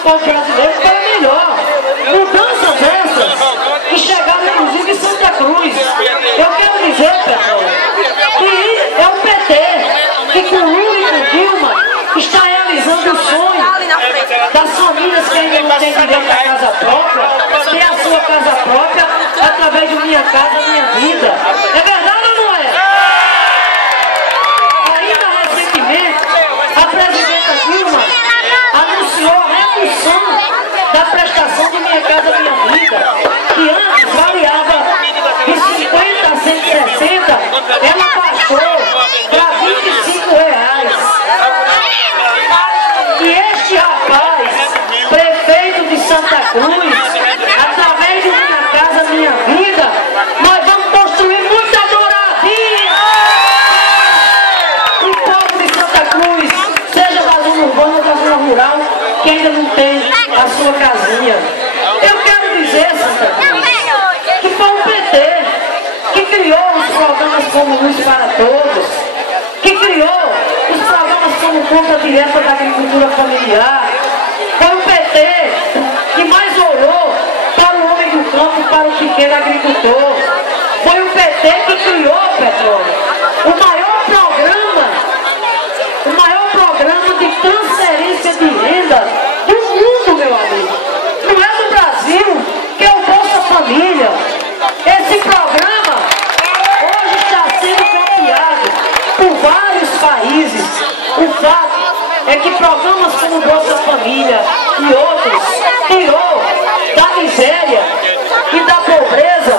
do povo brasileiro para melhor. Mudanças essas que chegaram inclusive em Santa Cruz. Eu quero dizer, pessoal, que é o PT que com Lula e com Dilma está realizando o sonho das famílias que ainda não têm direito à casa própria, ter a sua casa própria através de Minha Casa Minha Vida. É verdade ou não é? Ainda recentemente, a presidenta Dilma anunciou a redução da prestação de Minha Casa Minha Vida, que antes variava de 50 a 160, ela baixou para R$25. E este rapaz, prefeito de Santa Cruz, através de Minha Casa Minha Vida, nós vamos construir muita moradia. O povo de Santa Cruz, seja da zona urbana ou da zona rural, que ainda não tem a sua casinha. Eu quero dizer, Santa Cruz, que foi o PT que criou os programas como Luz para Todos, que criou os programas como Conta Direta da Agricultura Familiar. Foi o PT que mais olhou para o homem do campo, para o pequeno agricultor. Foi o PT que criou, petróleo, o maior programa de transferência de renda do mundo, meu amigo. Não é do Brasil, que é o Bolsa Família. Esse programa hoje está sendo copiado por vários países. O fato é que programas como Bolsa Família e outros tirou da miséria e da pobreza